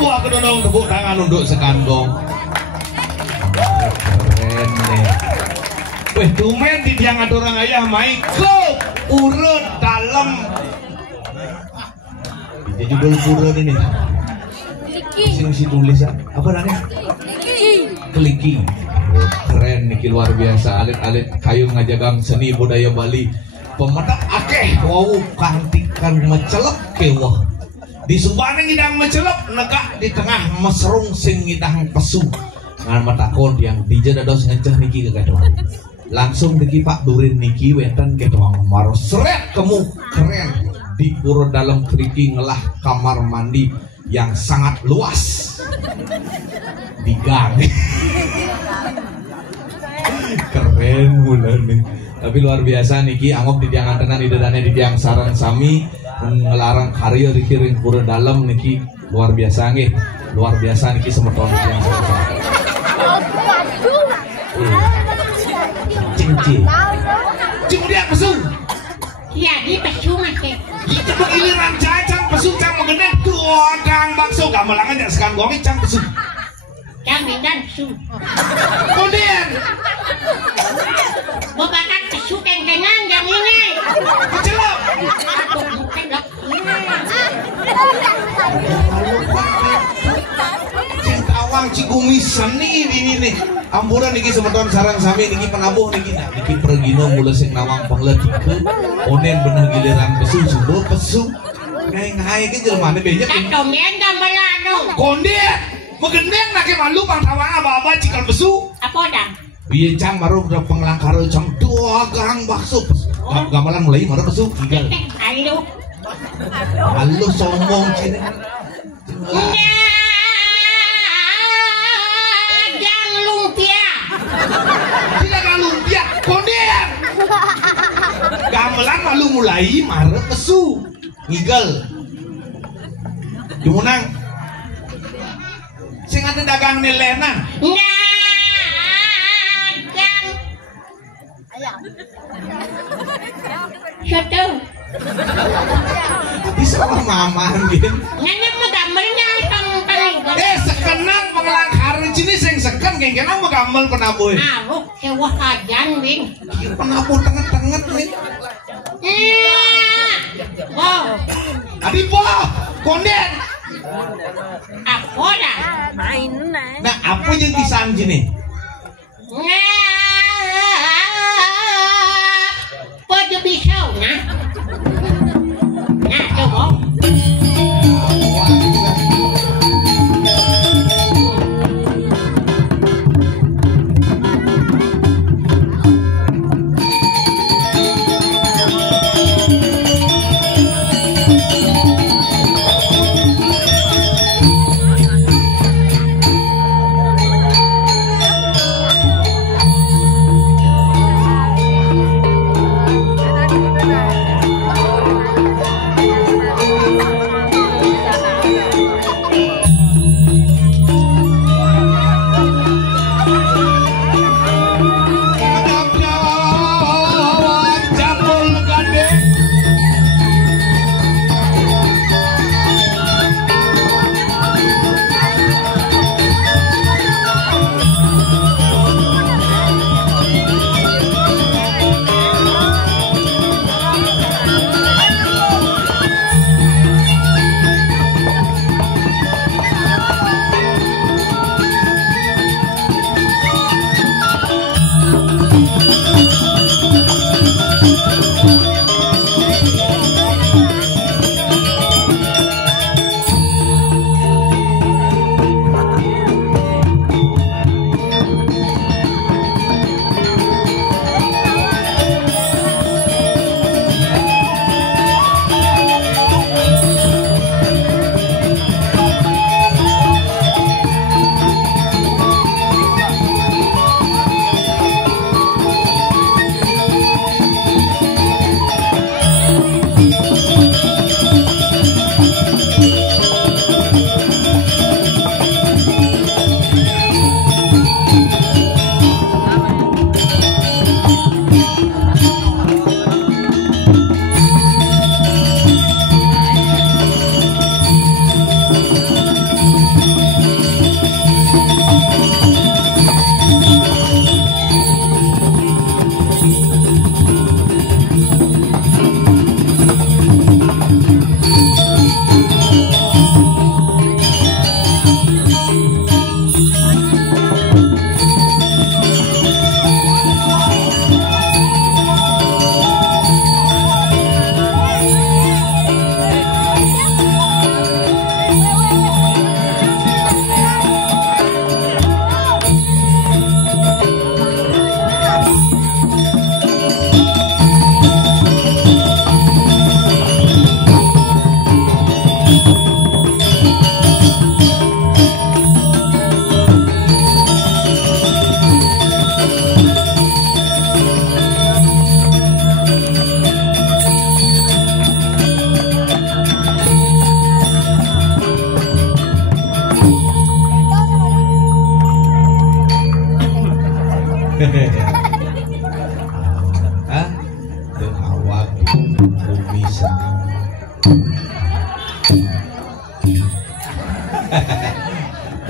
Wah kedonong tepuk tangan untuk sekandong. Keren nih. Weh tumen di tiang ada orang ayah Michael urut dalam. Jadi judul urut ini. Sini tulis apa namanya? Keliki. Keren nih luar biasa. Alit-alit kayu ngajagang seni budaya Bali. Pemetak akeh wow kantikan mecelep kewah. Di Subane ngidang mencelep negak di tengah mesrung sing ngidang pesu ngan matakon yang dija dados ngeceh niki kegaduhan langsung diki Pak Durin niki weten kedoang maro seret kemu keren di pura dalam keriki ngelah kamar mandi yang sangat luas di gang. Keren bulan nih tapi luar biasa niki angop di tiang antenan di dadane di tiang sarang sami ngelarang karya dikirim pura dalam niki luar biasa nggih luar biasa niki semeton yang saya cingci dia pesu iya di pesu mas kita pengiliran cacang pesu cang mengenai tuang bakso gamelangan jak sekan gongi cang pesu cang dan pesu kemudian babakan pesu keng-kengan jam ini kecelap cinta awang cikumi seni ini nih amburan niki semeton sarang sami niki penabuh niki nah niki pergino mulai sing nawang pangletikeun onen bener giliran pesu subuh pesu ngai ke jelema ne beje katongen gamelano kondian megendeng nake malu pangtawang aba-aba cikal pesu apa dang bieu cang maru penglangkar cang dagang bakso gamelan mulai maru pesu tinggal halo halo sombong cine jang lumpia tidak lumpia kondian gamelan malu mulai maru pesu ngigel jumunang sing ada dagang nilena dagang Soto tapi sama mama gitu nenek menggambarnya paling sekenang pengelangkar cini sing seken kengkenang menggambar penabuh aruk sewah kajan wing penabuh tenget-tenget nih wow adi po konden apa dah nah apa yang pisang gini pada bisa nah coba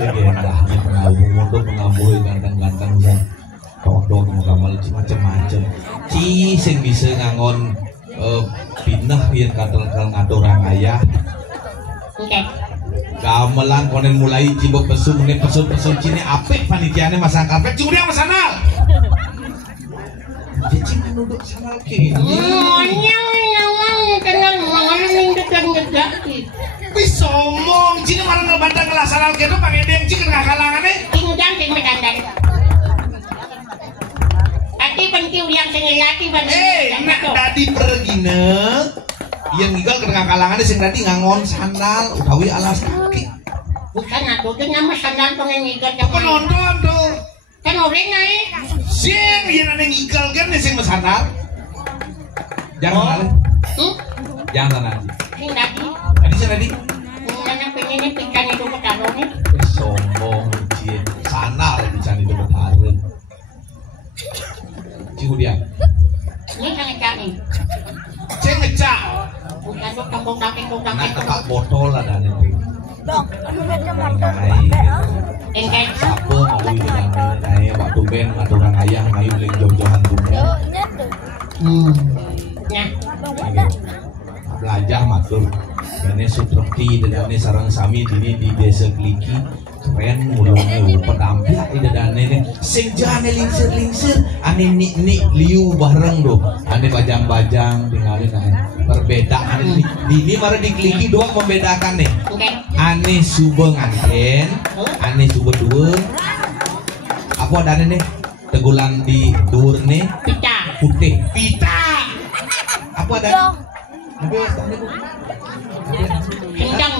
Legendah pengabuh ganteng-ganteng dan dok kamal macam-macam. Ci sing bisa ngangon pinah yang katel-katel ngaturang ayah. Oke. Gamelan konen mulai cibok pesu mungkin pesu cini apik panitiane masang karpet cuma dia masana. Cici duduk sana oke. Nyang kenal mangan ning dekat Wis somong cini marang ngebantang ngelasan alkedo pakai dem cik kena kalangane. tinggal sing medandan. Ati pentiu yang sing laki Nak tadi pergina yang gigal kena kalangannya sing tadi ngangon sandal utawi alas kaki. Bukan atuh teh nama sandal pengigal Apa nonton tuh? kan orang naik. Sing yang ada ngigal kan sing sandal. Jangan kali. Jangan nanti. Sing tadi. Tadi sing tadi. Mana pengen pikan itu ketaruh nih. Sombong cien sandal pican itu berharga. Cihudian. Ini sangat canggih. Ceng ngecak. Bukan tuh kampung-kampung Nah tepak botol ada nih. Dok, aduh macam Engkau Apa mau dengan ayah waktu ben atau orang ayah mayu lagi jauh-jauhan bumi. nah Belajar matur. Ini sutreki dan ini sarang sami ini di desa Kliki keren mulanya pedampiak ida dane nih sing jane lingsir ane nik liu bareng do ane bajang-bajang tinggalin perbedaan ini mara di Kliki doang membedakan nih ane subeng anten ane subeng dua apa ada nih tegulan di dur nih pita putih pita apa ada sendang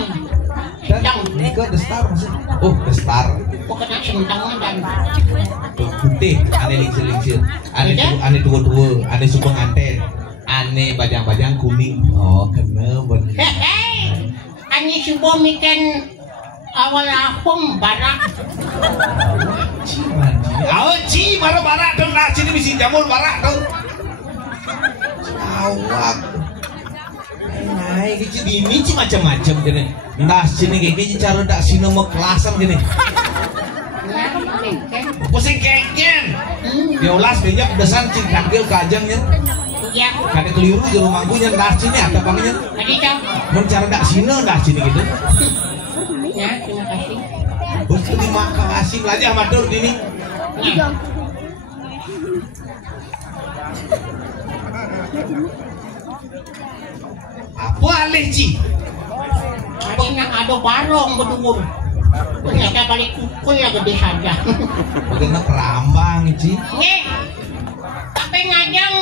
dan ke the star maksud oh the star pokoknya sendang dan putih ane lingsir ane tua ane subeng anten ane bajang-bajang kuning oh kena bener ani subuh mikan awal ahum barak Ci barak dong nah sini misi jamur barak dong awak naik di ini macam-macam gini nah sini kayak cara dak sini mau kelasan gini pusing kengken diolas banyak besan cing kantil kajangnya ya kada keliru jero manggunya dah sini ada bangnya tadi cang mun cara dak sini dah sini gitu ya terima kasih bos terima kasih belajar matur ini apa alih Ci ada yang ada barong berdua ternyata balik kukul ya gede saja bagaimana perambang Ci nih tapi ngajang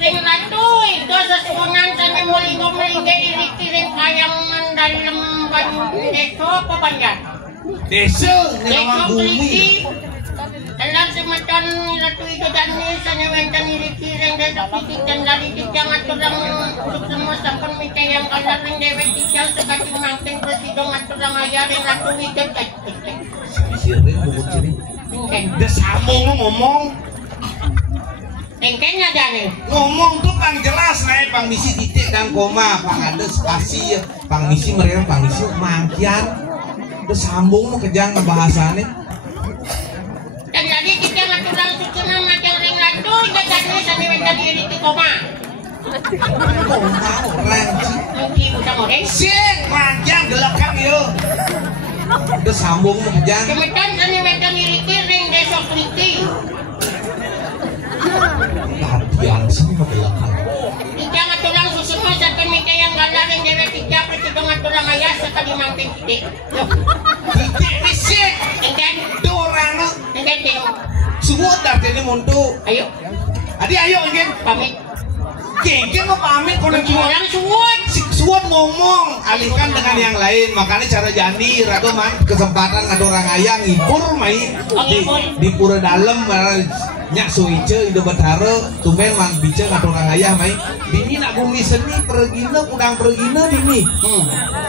sing ratuy itu sesuunan sana melinggo-melinggo irik-irik kayang dalam deso apa banyak desa deso nilawang bumi keliki dalam semacam ratu itu dani sana mentan irik-irik deso keliki dan dari tijang aturang untuk semua sampun minta yang kalaring dewek tijang sekati mangking presidong aturang ayaring ratu itu sirin bubut sini udah sambung ngomong Engkenya jane ngomong tuh pang jelas naik pang misi titik dan koma pang ada spasi pang misi mereka pang misi mangkian udah sambung mau kejang ngebahasannya dan jadi kita ngaturang susunan macam ring ratu jadinya sampai mental diri di koma koma orang sih mungkin udah mau sih mangkian gelakang yuk udah sambung mau kejang kemudian sampai mental diri ring desok keliti latihan sih mau gelakang kita ngaturang susunan sampai minta yang galaring dewek tiga presidong ngaturang ayah sekali mangking titik titik disik dan dorang tengok semua dari ini muntuk ayo adi ayo ingin pamit kengken mau pamit kalau orang suwun Suat ngomong alihkan dengan yang lain makanya cara jani atau man kesempatan ada orang ayah ngibur main di pura dalam nyak suice ide betara tumben mang bicara atau orang ayah main dini nak bumi seni pergina udang pergina dini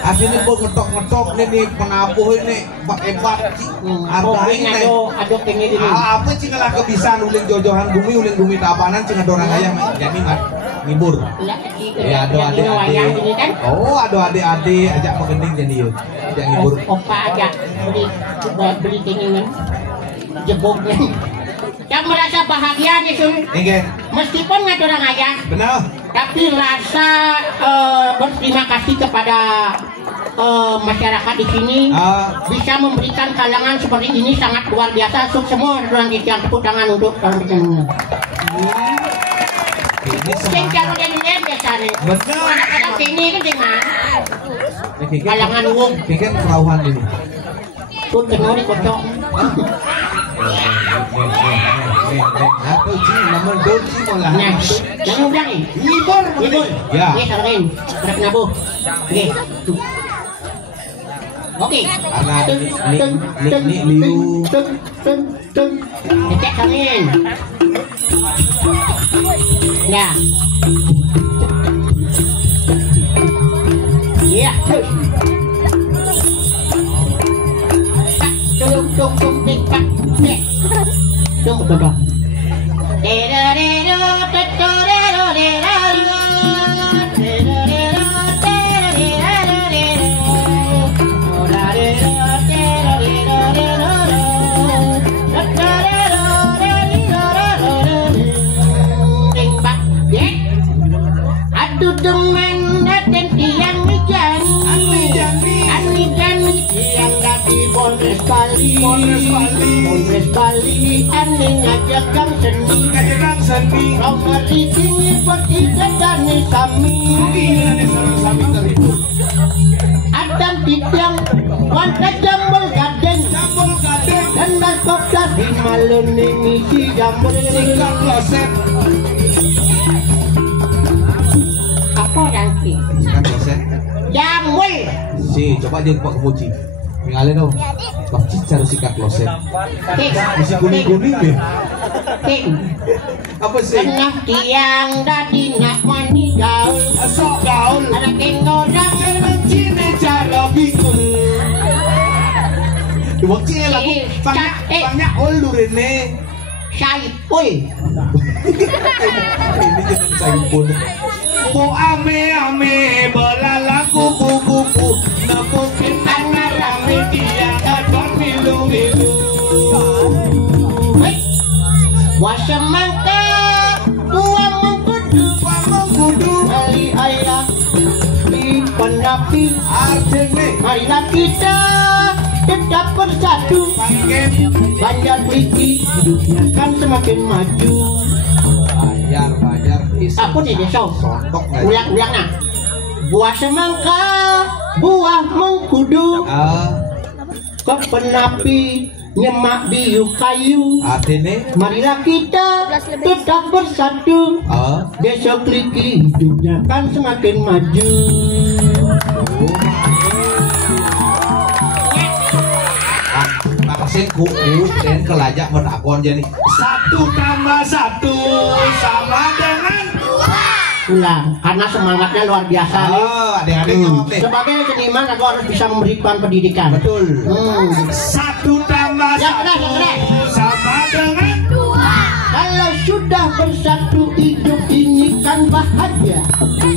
akhirnya buat ngetok nih penabuh ini hebat hargain nih aduh pengen dulu apa cing lah kebiasaan uling jojohan bumi tapanan cing ada orang ayah main jadi man ngibur. Ya ada wayah adik-adik. ini kan. Oh, ada adik-adik ajak pegending jadi yuk. Ajak ngibur. Opa aja beli tingingan jeboknya. Yang merasa bahagia nih Sun. Oke. Meskipun nggak orang ayah, Benar. tapi rasa berterima kasih kepada masyarakat di sini bisa memberikan kalangan seperti ini sangat luar biasa. Semua orang yang tepuk tangan untuk orang ini. Ini Yang semangat. kalau jadi biasa nih. Betul. Kadang-kadang ini kan cuma Kayak kalangan umum. kan kerauhan ini. Tuh tengok nih kocok. Apa sih nama doci malah. Nah, jangan udah nih. Ngibur. Ngibur. Ya. Oke, salahin. Berat nabuh. Oke. Tuh. Oke. Karena ni liu. Cek salahin. Nah. Iya. Tung tik tak. Tung betul. Aduh teman dan tiang hujan, ani tiang kaki Polres Bali, ani ngajak kang seni, nomor ini bertiga dan sami, adam tiang, wanita jambul gadeng, dan nasab tadi malam ini si jambul kloset. Apa nanti? Kan kloset. Jambul. Si coba dia buat kemuci. Mengalih dong. Bakci cara sikat kloset. Misi kuning-kuning deh. Apa sih? Kena tiang dadi nak mani gaul. Asok gaul. Anak orang Cine cara bikul. Bakci lagu banyak ulu Rene. Saipul. Ini jangan saipul. Mo ame belala kupu-kupu. Namukin anak rame dia dapat milu-milu. Wasamangka buah mengkudu Ali ayah di penapi Arjene marilah kita tetap bersatu. Banjar Pliki hidupnya kan semakin maju. Bajar Apa nih desa? Sontok Ulang nah. Buah semangka, buah mengkudu, kok penapi nyemak biu kayu. Artine Marilah kita tetap bersatu. Desa Kliki hidupnya kan semakin maju. Makasih kuku dan kelajak menakon jadi 1+1 sama dengan Ulang, karena semangatnya luar biasa nih. Adik-adik jawab nih. Sebagai seniman aku harus bisa memberikan pendidikan. Betul. 1+1 1+1 sama dengan 2. Kalau sudah bersatu hidup ini kan bahagia.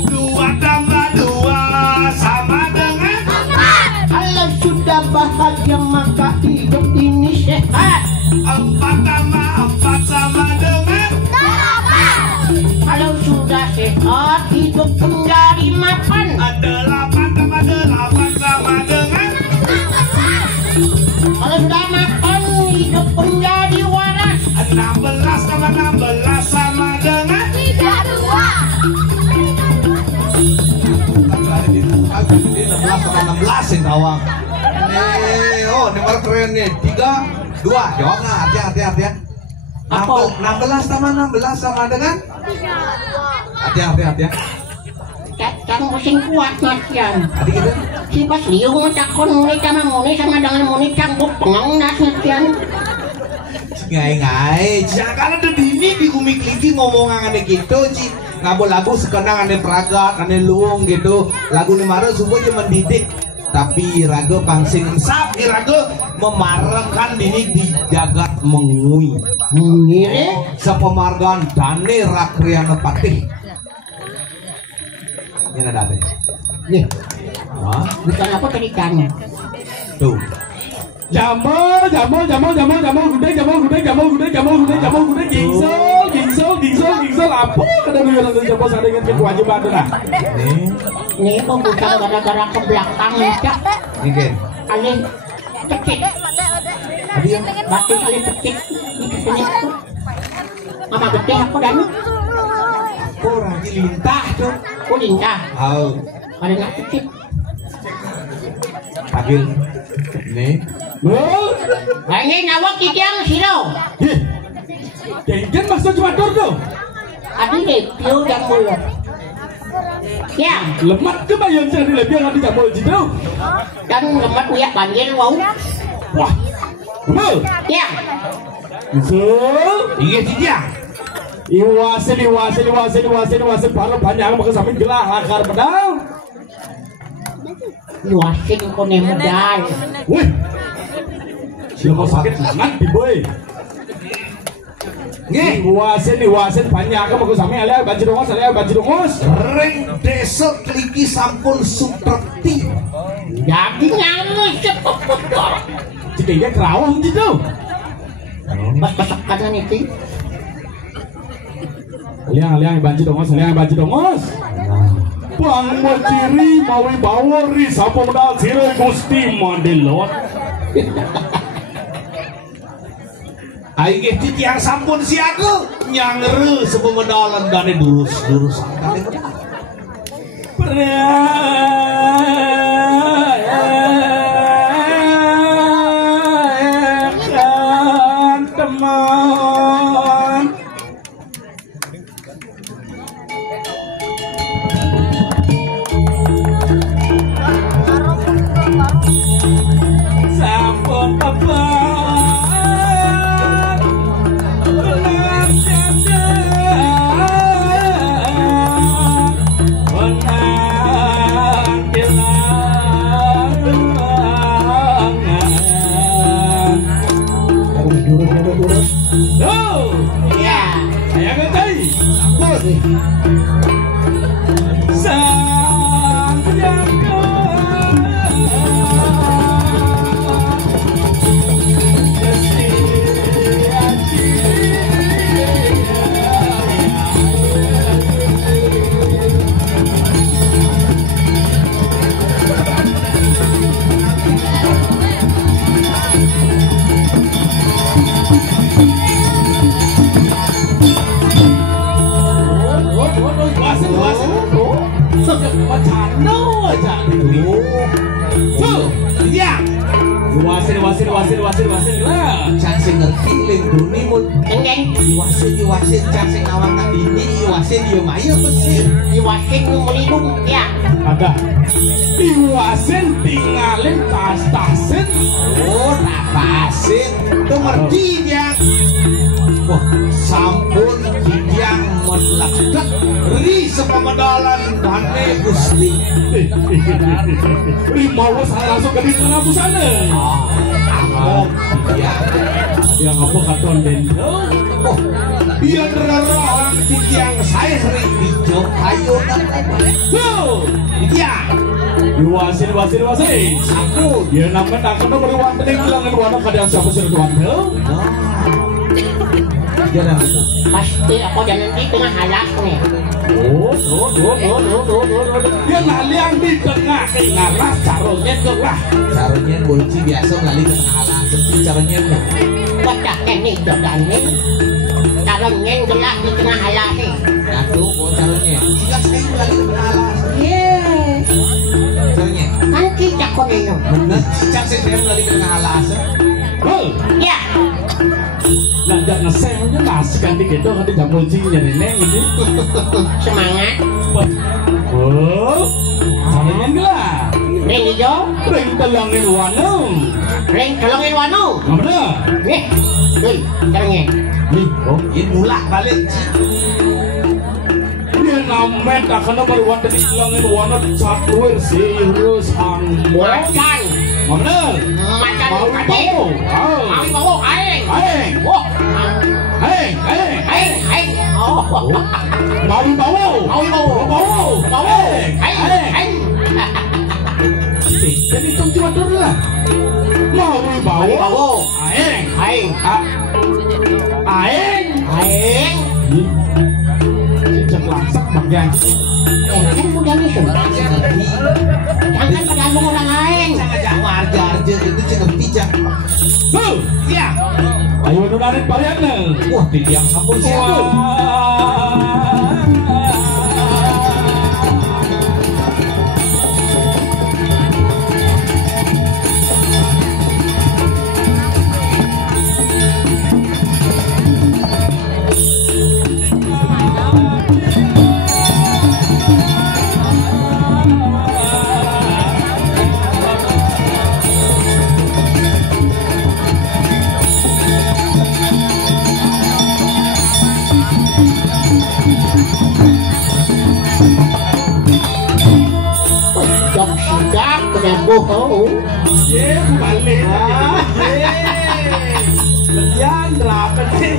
2+2 sama dengan 4. Kalau sudah bahagia maka hidup ini sehat. 4+4 sama dengan 8. Kalau sudah sehat hidup menjadi mapan. 8+8 sama dengan Kalau sudah mapan hidup menjadi waras. 16+16 sama dengan 16 yang tawang. Oh, nomor keren nih. 3, 2. Jawabnya hati-hati ya. 16 sama dengan? Hati-hati ya. Kan musim kuat matian. Adik kita. Si pas liung takon mulai sama dengan muni cangkuk pengang nas matian. Ngai-ngai. Jangan ada dini di Gumi Kliki ngomongan gitu, Ci. Lagu-lagu sekenang ane peragat, ane luung gitu. Lagu ni marah semua dia mendidik. Tapi raga pangsing sap raga memarahkan dini di jagat mengui. Ngire Sepemargan Dane Rakriana Patih. Yang ada teh. Nih, Wah, bukan apa tadi kamu. tuh. Jamur gede gingsel apa kada nu yang jamur sadengan ke kewajiban dah. Nih, Nih pembuka gara-gara ke belakang cak. ini kan. Alin cekik. Tadi yang Batin alin cekik. Ini kesini aku. Mama gede aku dan orang dilintah tuh. kulintah. Oh, Ada nak cekik. panggil. Nih, Oh, Ini nawak tiang siro. kengken maksud cuma tuh. Adi deh piu dan mulut. Ya, Lemat ke bayang saya lebih yang di jamur jitu. dan lemat punya banjir wau. Wah. Betul. Ya, Gingsel. iya dia. Iwasin para banyak maka sampai gelah akar pedang. luasin ko ni modal. Wih. Siapa sakit lengan di boy. Nih, Iwasin banyak maka sampai alih banjir dongos. Reng desa kliki sampun supreti. Jadi nyamu sepuputol. Jika dia kerawang gitu. Pas pasakan itu. Liang banjir dongos. Bang Mojiri mawi bawori sapa modal siro Gusti Mandelot. Aing itu yang sampun si aku nyangere sepemedalan dane durus angkane pedang. Perayaan teman. Sampun tepat benar saja menang kelangan. Oh, Ya, saya ngerti. Sang jago. Wasin lah. Cang sing ngerti linduni mun enggeng iwasin cang sing awang kadini iwasin yo mayo mesti. diwasin melindung. Ya, Ada iwasin tinggalin tas-tasin. Oh, napasin. Itu ngerti dia. Wah, sampun didiang melekat ri sepemedalan dane Gusti. Rimawa saya langsung ke di tengah busana. Oh, dia. Yang apa katon dendro? Oh, dia nerang didiang saya sering hijau ayo So, dia. iwasin. Sampun. Ya namanya tak kena beri wanten yang kelangan wana kadang siapa sih wanten? Jangan. pasti aku jangan di tengah halas nih. Oh. Dia ngaliang di tengah ngalah caranya gelah. Caranya bolci biasa ngali ke ngalah. Seperti caranya tuh. Baca ini jodohnya. Caranya gelas di tengah halas nih. Aduh, oh caranya. Jika saya ngali ke ngalah. Caranya. Kan kita kau neno. Bener, cicak saya ngali ke ngalah. Oh, Ya, ngajak ngeselnya nasi ganti gitu nanti jambul cinya nenek ini. semangat. Oh, caranya gelah. Ring hijau, Ring telangin wanung. ring tolongin wanu. Mana? Nih, tuh caranya. Nih, oh. Ini mulak balik. Dia namet akan nomor wanten di telangin wanung catuir serius hangbuat. Makan, Mana? makan Mau tadi. bawa. Mau bawa aing. Aing. Wah, Aing. aing. Mau bawa. Aing. Jadi itu cuma dulu lah. Mau bawa. Aing. Cek langsung bagian. Kan mudah nih sun. Jangan pada orang lain. Jangan warga-warga itu cenah tijak. Ya. Ayo nunarin parianna. Wah, tidiang sampun siapa? Bohong. Balik. Yan rapat sih.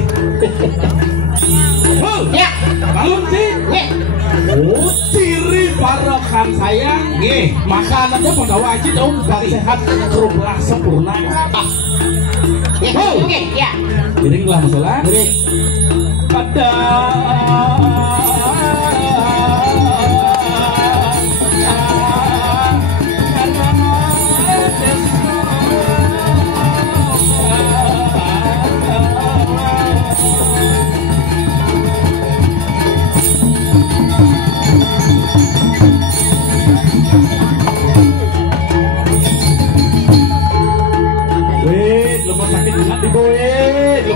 Ya. Bangun sih. Oh, ciri barokan sayang. Makanannya pada wajib dong, dari sehat keruplah sempurna. Ya. Giringlah masalah. Ada.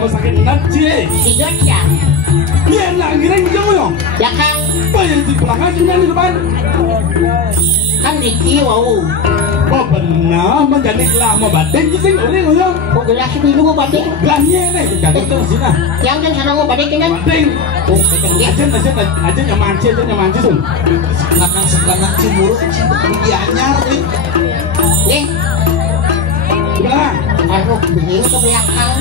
Lepas sakit nanti. Tidur ya. Dia nak giring jauh yo. Ya kan. Bayar di belakang sudah di depan. Kan Ricky wow. Oh benar, menjadi lama batin kising orang orang. Oh gelas itu mau batik. Gelasnya nih, jadi itu sini. Yang kan sarang mau batik kan? Batin. Oh, aja yang manci sun. Sekarang cimuruk dia anyar nih. Nih. Belakang. Aduh, begini ke belakang.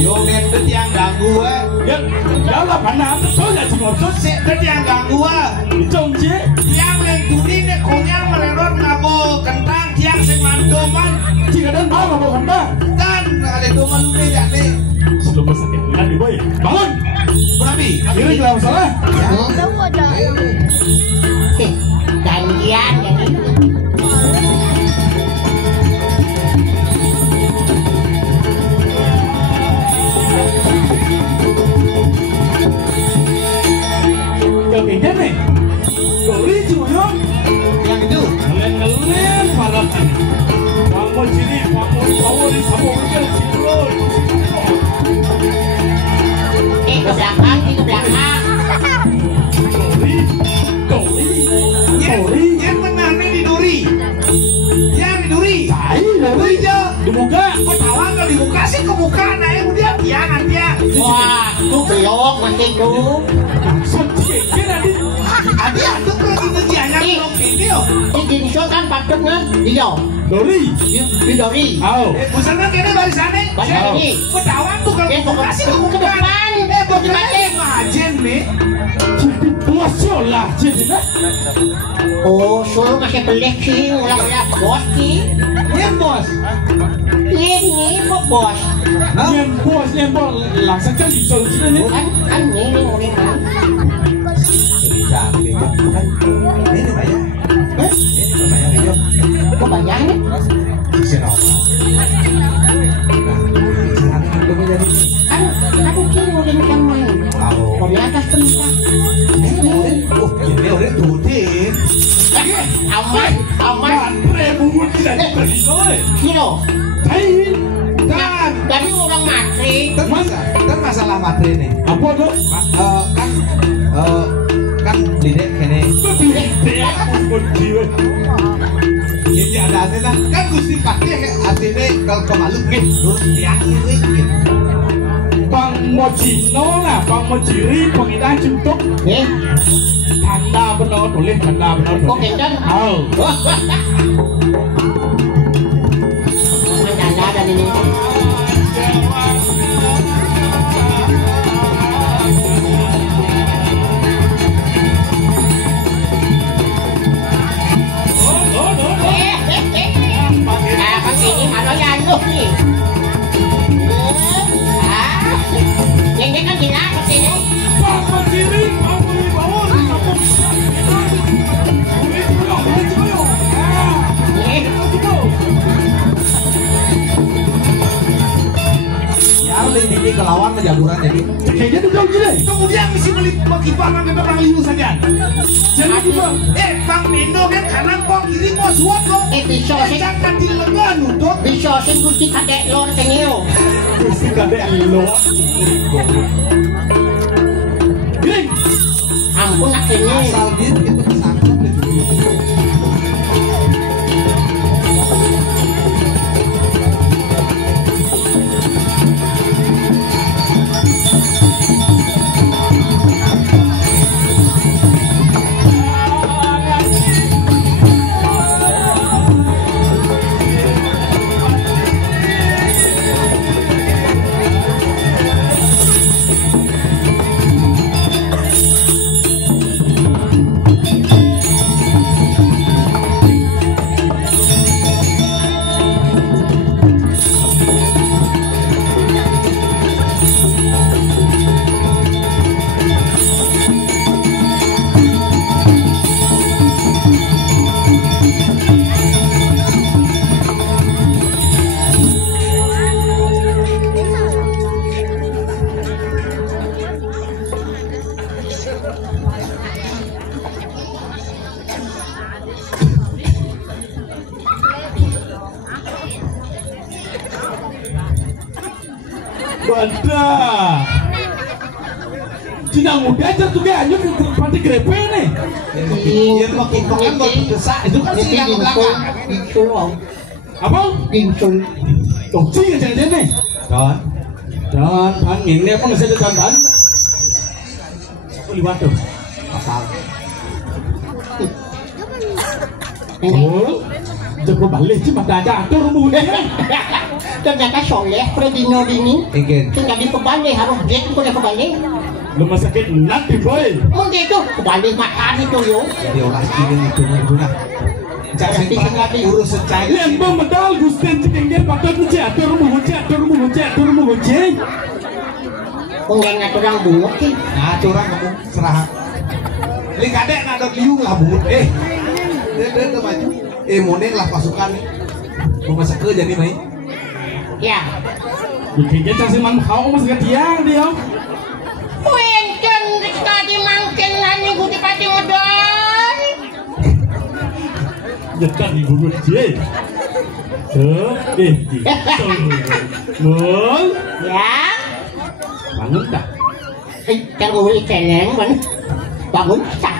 Yo ngendet yang ganggu ya lah mana betul ya cimotot sih yang ganggu Jong je yang lengkuri nek konyang melelor ngabo kentang tiang sing mandoman jika dan bawa bawa kentang kan ada doman ini ya nih sebelum sakit nanti boy bangun berapa kiri dalam salah Semua dah. Gantian jadi. Ini nih, Dori Juyong yang itu ngelen para ini. Kamu ciri, kamu di kamu kerja siro. Ke belakang, ke belakang. Dori. yang menangnya di Dori yang di Dori Dori aja di muka. ketawa kalau di muka sih ke muka nah yang dia tiangan dia Wah, tuh belok masih tuh. adi aduk lagi ngejiannya belum ini yo Di Jinso kan patutnya dia. Dori. Di Dori. Aw. busana kene barisannya Barisan ini. ketawa tuh kalau di muka sih ke Ke muka depan. buat ngajen nih Bosyo lah jadi. Oh, suruh masih pelik sih, ulang-ulang bos sih. ya bos Ini kok bos. Nyembol langsung kan di solusinya. Kan ini murid kan. jadi canggih kan ini bayar ini bayar aja Kok banyak nih? si Roma nah Aman. Matre bungut tidak pergi oleh. Kilo. Hai, dan Dari orang matre. Kan masalah materi nih. apa tuh? Kan lidek kene. Dia bungut jiwa. Ini ada aneh kan Gusti Pakde artinya kalau kemaluk gitu terus yang ini gitu. Bang Mojino lah, Bang Mojiri pengidah cintuk. Tanda benar tulis tanda benar. Oke kan? Oh. Tanda dan ini. Ini mana yang lu nih? Yang dia kan gila katanya. Bang Mojiri, Bang Wibawa, Ya ini kelawan menjaburan jadi. kayaknya tuh jauh gini. Kemudian mesti beli kipaman ke belakang liu saja. Jadi juga, Bang Mendo kan kanan kok kiri kok suat kok. Bisa sih, Jangan dilengan untuk. bisa sih gusti kadek lor tenio. Mesti kadek lo. Gini. Ampun nak ini. Asal dia itu kesangkut gitu. Badah. Cina muda aja tuh kayaknya panti grepe nih. Yang makin pengen baru desak itu kan sih yang belakang. Itu om. Apa? Insul. Tuh sih jangan nih. Dan pan ini apa nggak saya dan liwat tuh. Asal. Oh, jago balik cuma ada atur muda. Ternyata soleh Fredino ini. Ingin. Tinggal di kebalik harus get itu ya kebalik. Rumah sakit nanti boy. Mungkin itu kebalik makan itu yo. Jadi olah kiri itu guna. Jangan tinggal urus secai. Yang memedal Gusten cikengnya patut atur muda. Pengen ngaturang bungut sih. Nah, curang kamu serah. Li kadek nak ada liung lah bud. Dia maju. Moneng lah pasukan. Rumah sakit jadi main. Ya. Cikengnya casih man kau mas ketiang dia. Wenten tadi mangken hanya gue dipati modal. Nyetak ibu gue cie. Mul. Ya. Bangun tak? Kan gue celeng kan. Bangun tak.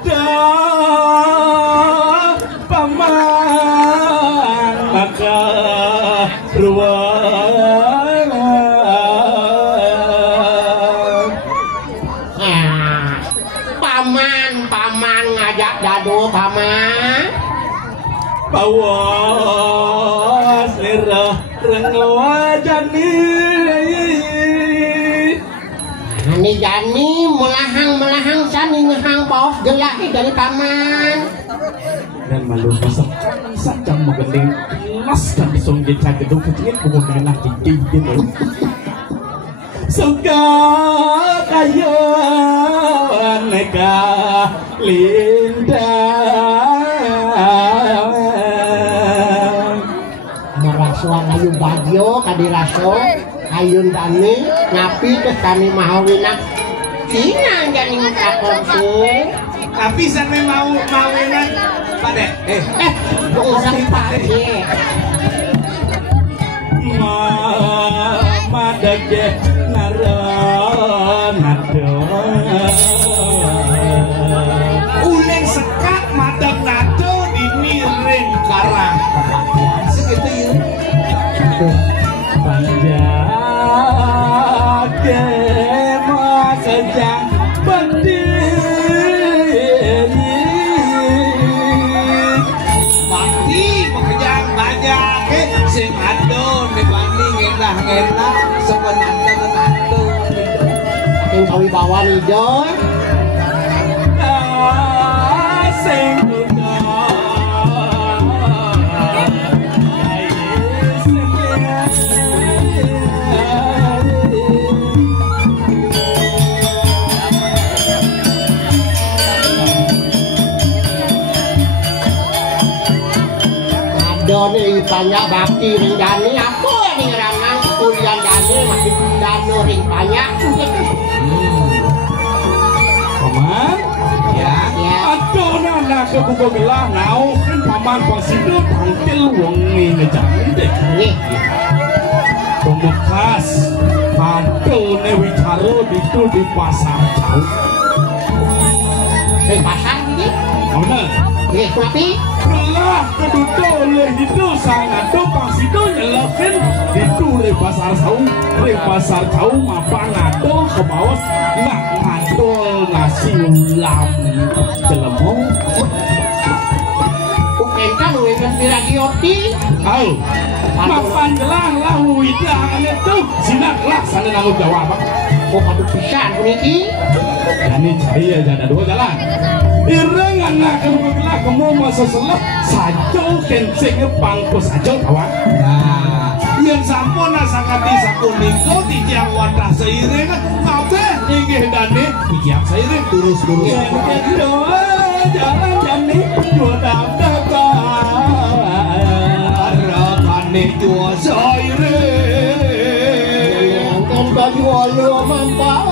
Dah paman maka ruang. Paman ngajak dado paman. Bawa selera rengawajani. Ani jani melahang sani ngehang paus gelaki dari paman. Dan malu masak jam menggending mas dan pisong jeca gedung kecil kemudian nak tinggi gitu. Suka kayu aneka lindang. Merasuan ayu bagyo kadiraso ayun dani ngapi ke kami mahawinak Cina jadi ngakon sih. Tapi sampe mawinan Pade. Usah dipakai. Madage nado uleng sekat madang nado dimiring karang segitu ya panjake makejang berdiri bakti makejang banyak sing ado dibanding ngenah sebenarnya nado Yang kawi bawa nih Joy. sing Doni banyak bakti ring dani apa ning ranang kuliah dani masih dano ring banyak. Paman Ya. aduh nana kebuka bilah nau kan paman pasido tangkel wengi ngejani deh Nih, pembekas aduh ne wicaro itu di pasar jauh ring pasar ini. mana Nih, tapi belah keduduk oleh itu sangat dopang situ nyelakin itu di pasar jauh apa ngado ke bawah nak ngado ngasih ulam jelemu bukan kan wengen di radio ti. tahu mapan gelang lahu hidangan itu sinaklah sana nanggung jawab Oh, padu pisan puniki. ini saya ada dua jalan ireng anak kebetulan kamu masa selap saja kencingnya pangku saja kawan nah yang sampun asakati sakuniko di tiang wadah seiring kabeh inggih dane tiap seiring terus jalan jani dua dagang jua seiring Kan bagi walu mantap.